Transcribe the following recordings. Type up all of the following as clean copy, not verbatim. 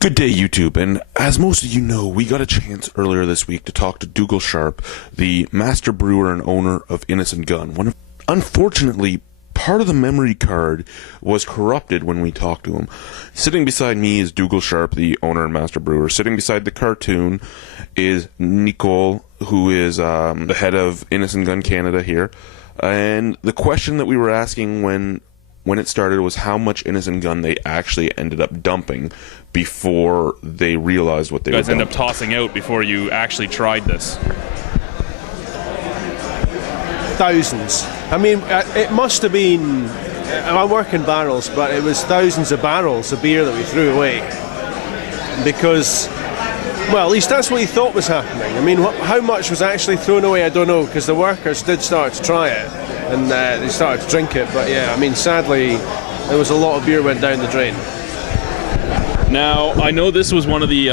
Good day, YouTube, and as most of you know, we got a chance earlier this week to talk to Dougal Sharp, the master brewer and owner of Innis and Gunn. Unfortunately, part of the memory card was corrupted when we talked to him. Sitting beside me is Dougal Sharp, the owner and master brewer. Sitting beside the cartoon is Nicole, who is the head of Innis and Gunn Canada here. And the question that we were asking when it started was how much Innis and Gunn they actually ended up dumping before they realized what they were dumping. You guys end up tossing out before you actually tried this. Thousands. I mean, it must have been, I work in barrels, but it was thousands of barrels of beer that we threw away. Because, well, at least that's what he thought was happening. I mean, how much was actually thrown away, I don't know, because the workers did start to try it, and they started to drink it. But yeah, I mean, sadly, there was a lot of beer went down the drain. Now, I know this was one of the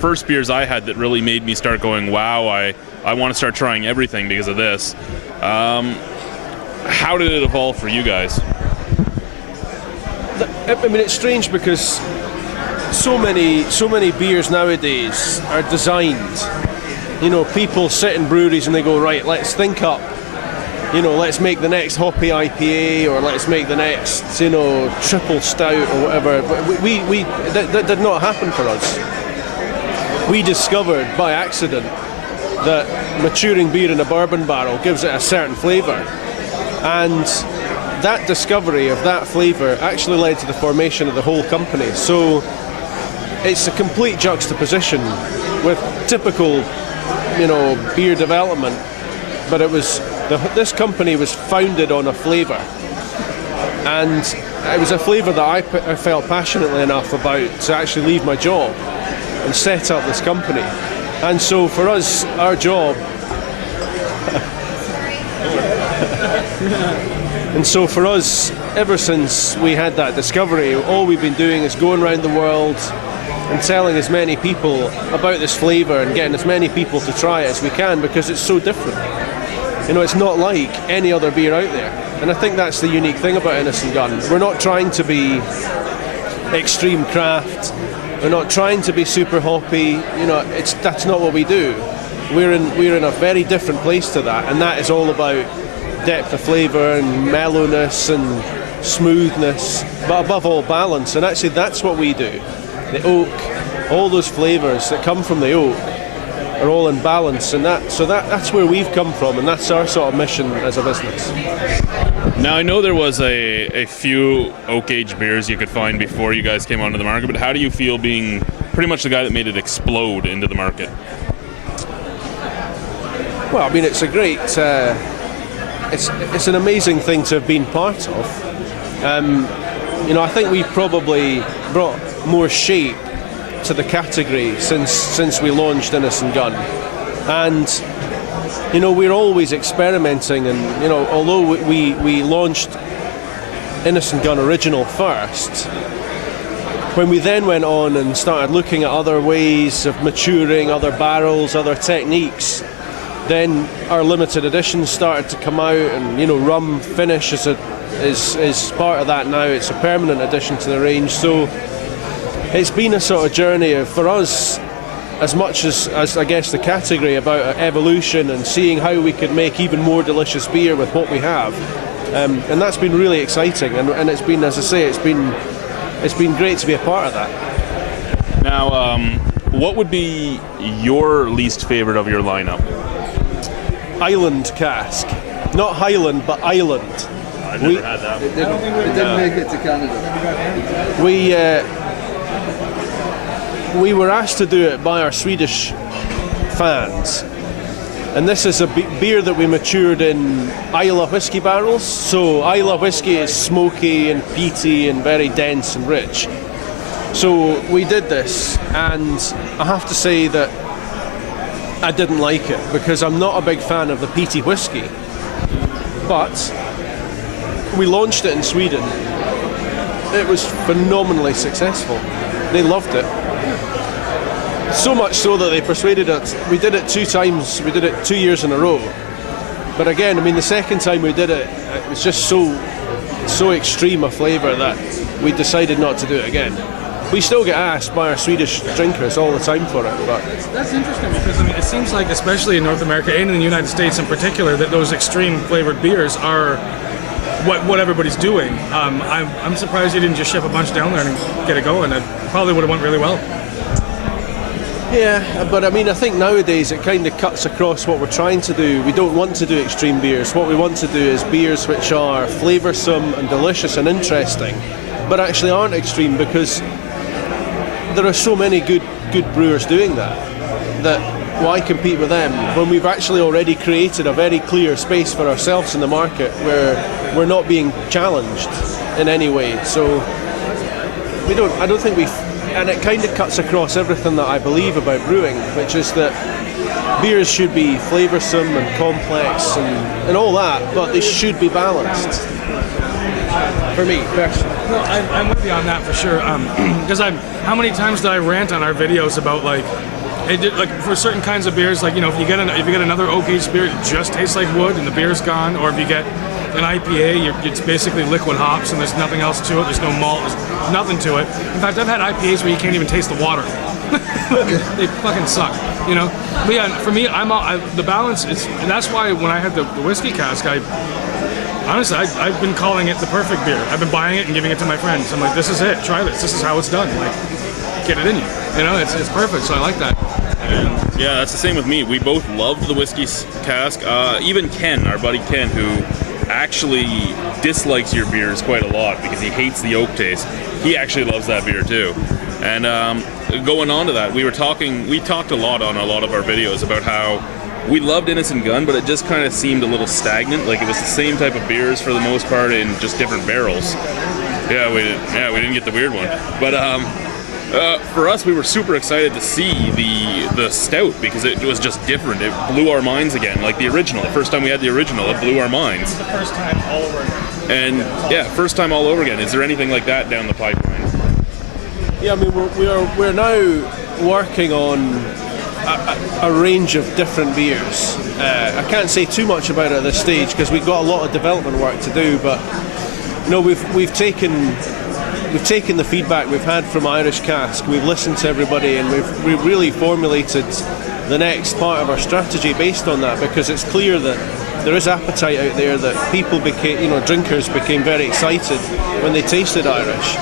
first beers I had that really made me start going, wow, I want to start trying everything because of this. How did it evolve for you guys? I mean, it's strange because so many beers nowadays are designed. You know, people sit in breweries and they go, right, let's think up. You know, let's make the next hoppy IPA, or let's make the next, you know, triple stout or whatever. But that did not happen for us. We discovered by accident that maturing beer in a bourbon barrel gives it a certain flavour. And that discovery of that flavour actually led to the formation of the whole company. So it's a complete juxtaposition with typical, you know, beer development. But it was this company was founded on a flavour, and it was a flavour that I felt passionately enough about to actually leave my job and set up this company. And so for us, our job, and so for us, ever since we had that discovery, all we've been doing is going around the world and telling as many people about this flavour and getting as many people to try it as we can, because it's so different. You know, it's not like any other beer out there. And I think that's the unique thing about Innis and Gunn. We're not trying to be extreme craft. We're not trying to be super hoppy. You know, that's not what we do. We're in a very different place to that, and that is all about depth of flavour and mellowness and smoothness, but above all, balance. And actually, that's what we do. The oak, all those flavours that come from the oak are all in balance, and that's where we've come from, and that's our sort of mission as a business. Now, I know there was a few oak-aged beers you could find before you guys came onto the market, but how do you feel being pretty much the guy that made it explode into the market? Well, I mean, it's a great, it's an amazing thing to have been part of. You know, I think we've probably brought more shape to the category since we launched Innis and Gunn. And you know, we're always experimenting, and you know, although we launched Innis and Gunn Original first, when we then went on and started looking at other ways of maturing, other barrels, other techniques, then our limited editions started to come out, and you know, rum finish is part of that now. It's a permanent addition to the range. So it's been a sort of journey for us, as much as I guess the category, about evolution and seeing how we could make even more delicious beer with what we have, and that's been really exciting. And it's been, as I say, it's been great to be a part of that. Now, what would be your least favourite of your lineup? Island cask, not Highland, but Island. I've never had that. It didn't make it to Canada. We were asked to do it by our Swedish fans, and this is a beer that we matured in Islay whiskey barrels. So Islay whiskey is smoky and peaty and very dense and rich. So we did this, and I have to say that I didn't like it because I'm not a big fan of the peaty whiskey. But we launched it in Sweden. It was phenomenally successful. They loved it. So much so that they persuaded us. We did it 2 times. We did it 2 years in a row. But again, I mean, the second time we did it, it was just so extreme a flavour that we decided not to do it again. we still get asked by our Swedish drinkers all the time for it. But that's interesting because I mean, it seems like, especially in North America and in the United States in particular, that those extreme flavored beers are what everybody's doing. I'm surprised you didn't just ship a bunch down there and get it going. It probably would have went really well. yeah, but I mean, I think nowadays it kind of cuts across what we're trying to do. We don't want to do extreme beers. What we want to do is beers which are flavoursome and delicious and interesting, but actually aren't extreme, because there are so many good brewers doing that why compete with them when we've actually already created a very clear space for ourselves in the market where we're not being challenged in any way. So I don't think and it kind of cuts across everything that I believe about brewing, which is that beers should be flavoursome and complex and all that, but they should be balanced. For me, personally. No, I'm with you on that for sure. Because how many times did I rant on our videos about like for certain kinds of beers, like, you know, if you get another oak aged beer, it just tastes like wood and the beer's gone, or if you get an IPA, it's basically liquid hops and there's nothing else to it. There's no malt, there's nothing to it. In fact, I've had IPAs where you can't even taste the water. They fucking suck, you know. But yeah, for me, the balance is, and that's why when I had the whiskey cask, honestly, I've been calling it the perfect beer. I've been buying it and giving it to my friends. I'm like, this is it. Try this. This is how it's done. Like, get it in you. You know, it's perfect. So I like that. And yeah, that's the same with me. We both loved the whiskey cask. Even Ken, our buddy Ken, who actually dislikes your beers quite a lot because he hates the oak taste, he actually loves that beer too. And going on to that, we talked a lot on a lot of our videos about how we loved Innis and Gunn, but it just kind of seemed a little stagnant. Like, it was the same type of beers for the most part in just different barrels. Yeah, we didn't get the weird one. But for us, we were super excited to see the stout because it was just different. It blew our minds again, like the original. The first time we had the original, it blew our minds. The first time all over again. And yeah, first time all over again. Is there anything like that down the pipeline? Yeah, I mean, we're now working on a range of different beers. I can't say too much about it at this stage because we've got a lot of development work to do, but you know, we've taken the feedback we've had from Irish Cask, we've listened to everybody, and we've really formulated the next part of our strategy based on that, because it's clear that there is appetite out there, that drinkers became very excited when they tasted Irish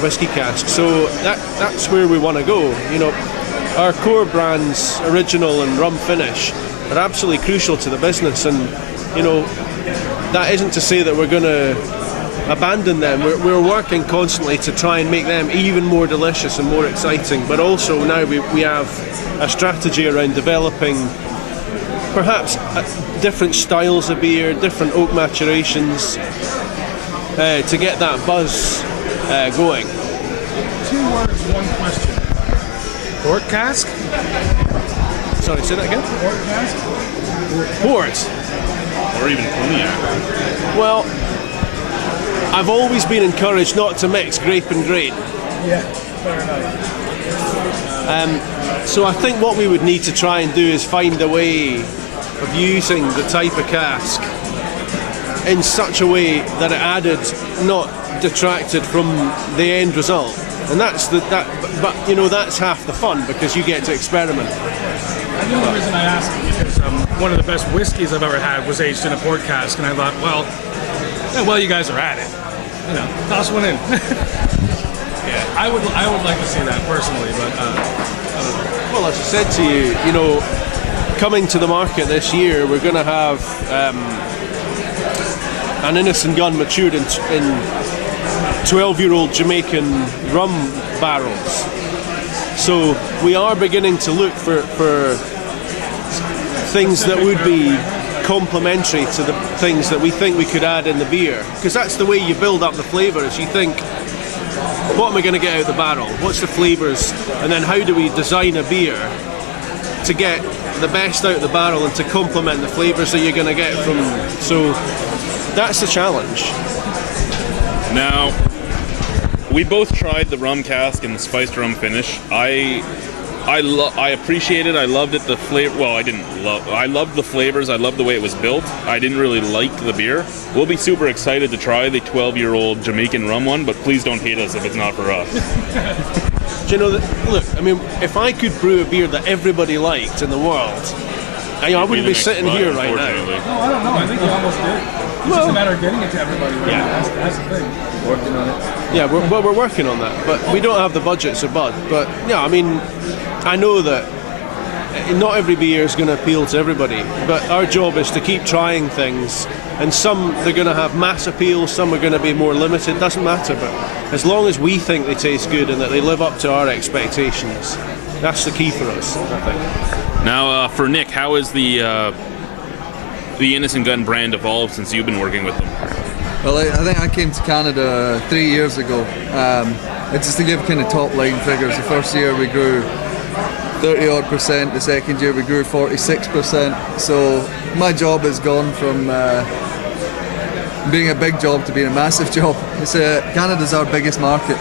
whiskey cask. So that's where we want to go. You know, our core brands, Original and Rum Finish, are absolutely crucial to the business, and you know, that isn't to say that we're going to abandon them. We're working constantly to try and make them even more delicious and more exciting, but also now we have a strategy around developing perhaps different styles of beer, different oak maturations, to get that buzz going. 2 words, 1 question. Port cask? Sorry, say that again? Port cask? Port. Or even cognac? Well, I've always been encouraged not to mix grape and grain. Yeah, fair enough. So I think what we would need to try and do is find a way of using the type of cask in such a way that it added, not detracted from the end result. And but you know, that's half the fun, because you get to experiment. And the only reason I asked is because one of the best whiskeys I've ever had was aged in a port cask, and I thought, well, you guys are at it. You know, toss one in. Yeah, I would like to see that personally, but I don't know. Well, as I said to you, you know, coming to the market this year, we're going to have an Innis and Gunn matured in 12-year-old Jamaican rum barrels. So we are beginning to look for things that would be complementary to the things that we think we could add in the beer, because that's the way you build up the flavours. You think, what am I going to get out of the barrel? What's the flavours? And then how do we design a beer to get the best out of the barrel and to complement the flavours that you're going to get from. So that's the challenge. Now, we both tried the rum cask and the spiced rum finish. I appreciate it. I loved it. The flavor. Well, I loved the flavors. I loved the way it was built. I didn't really like the beer. We'll be super excited to try the 12-year-old Jamaican rum one, but please don't hate us if it's not for us. Do you know that? Look, I mean, if I could brew a beer that everybody liked in the world, I wouldn't be sitting here right now. No, I don't know. I think you almost did. It's just a matter of getting it to everybody. Right? Yeah, that's the thing. Working on it. Yeah, we're working on that, but we don't have the budget to bud. But yeah, I mean, I know that not every beer is going to appeal to everybody, but our job is to keep trying things, and some they're going to have mass appeal, some are going to be more limited, doesn't matter, but as long as we think they taste good and that they live up to our expectations, that's the key for us, I think. Now, for Nick, how has the Innis and Gunn brand evolved since you've been working with them? Well, I think I came to Canada 3 years ago. Just to give kind of top line figures, the first year we grew 30 odd %, the second year we grew 46%. So my job has gone from being a big job to being a massive job. Canada's our biggest market.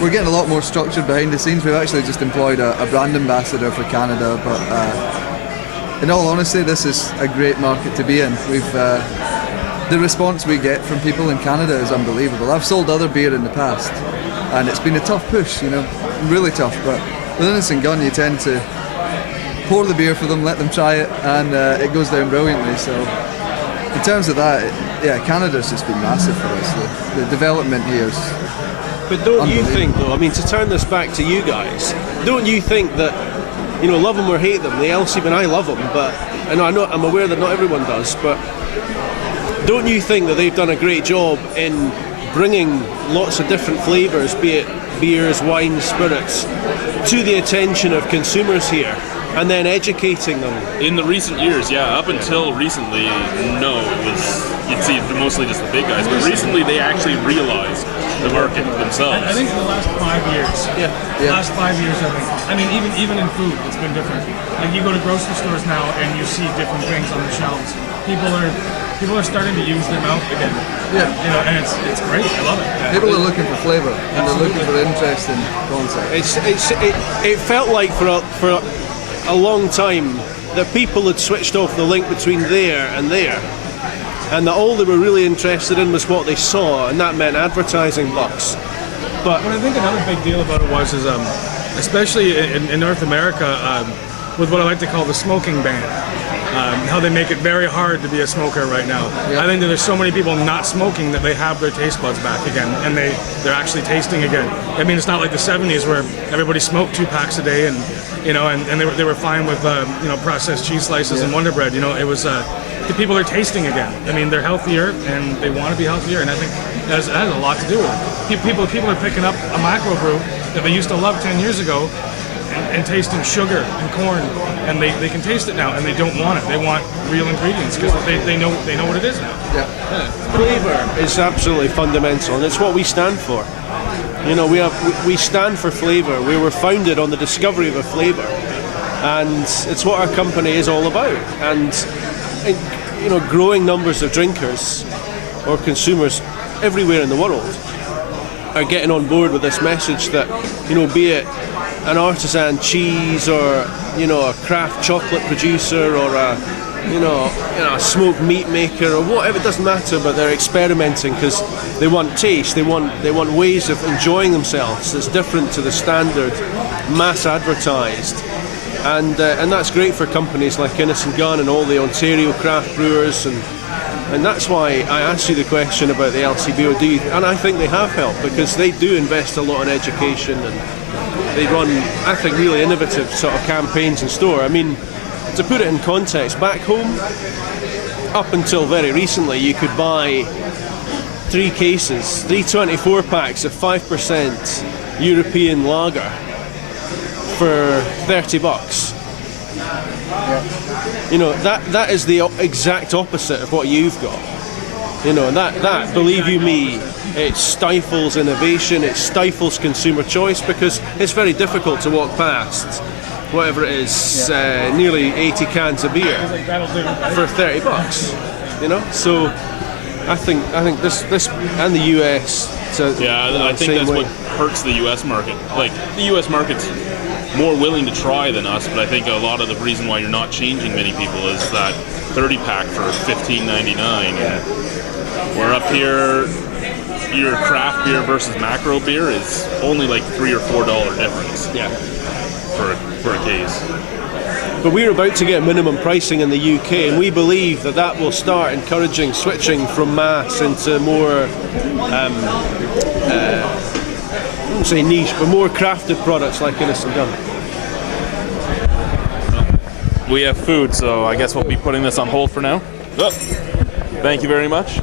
We're getting a lot more structured behind the scenes. We've actually just employed a brand ambassador for Canada, but in all honesty, this is a great market to be in. The response we get from people in Canada is unbelievable. I've sold other beer in the past, and it's been a tough push, really tough. But with Innis and Gunn, you tend to pour the beer for them, let them try it, and it goes down brilliantly. So, in terms of that, Canada's just been massive for us. The development here is. But don't you think, though? I mean, to turn this back to you guys, don't you think that, love them or hate them, the LCB, and I love them, but I'm aware that not everyone does, but don't you think that they've done a great job in bringing lots of different flavours, be it beers, wines, spirits, to the attention of consumers here, and then educating them? In the recent years, yeah. Up until recently, no, you'd see mostly just the big guys, but recently they actually realised the market themselves. I think the last 5 years. The last 5 years, I think. I mean, even in food, it's been different. Like you go to grocery stores now and you see different things on the shelves. People are starting to use their mouth again. Yeah. And it's great. I love it. People are looking for flavour and they're looking for interesting concepts. It felt like for a long time that people had switched off the link between there and there, and that all they were really interested in was what they saw, and that meant advertising bucks. But I think another big deal about it was especially in North America, with what I like to call the smoking ban. How they make it very hard to be a smoker right now. I think that there's so many people not smoking that they have their taste buds back again, and they're actually tasting again. I mean, it's not like the 70s where everybody smoked 2 packs a day, and they were fine with processed cheese slices and Wonder Bread. It was the people are tasting again. I mean, they're healthier and they want to be healthier, and I think that has a lot to do with it. People are picking up a microbrew that they used to love 10 years ago. And tasting sugar and corn, and they can taste it now, and they don't want it. They want real ingredients because they know what it is now. Flavour is absolutely fundamental, and it's what we stand for. We stand for flavour. We were founded on the discovery of a flavour, and it's what our company is all about. And growing numbers of drinkers or consumers everywhere in the world are getting on board with this message that, be it an artisan cheese or a craft chocolate producer or a smoked meat maker or whatever, it doesn't matter, but they're experimenting because they want taste, they want ways of enjoying themselves that's different to the standard mass advertised, and that's great for companies like Innis and Gunn and all the Ontario craft brewers, and that's why I asked you the question about the LCBOD, and I think they have helped because they do invest a lot in education, and they run, I think, really innovative sort of campaigns in store. I mean, to put it in context, back home, up until very recently, you could buy 3 three 24 packs of 5% European lager for $30. That is the exact opposite of what you've got. That believe you me, it stifles innovation, it stifles consumer choice because it's very difficult to walk past whatever it is, nearly 80 cans of beer for $30. So I think this and the US I think that's what hurts the U.S. market. Like, the U.S. market's more willing to try than us, but I think a lot of the reason why you're not changing many people is that 30-pack for $15.99. Yeah. We're up here, your craft beer versus macro beer is only like $3 or $4 difference. Yeah. For a case. But we're about to get minimum pricing in the UK, and we believe that will start encouraging switching from mass into more, I wouldn't say niche, but more crafted products like Innis and Gunn. We have food, so I guess we'll be putting this on hold for now. Oh, thank you very much.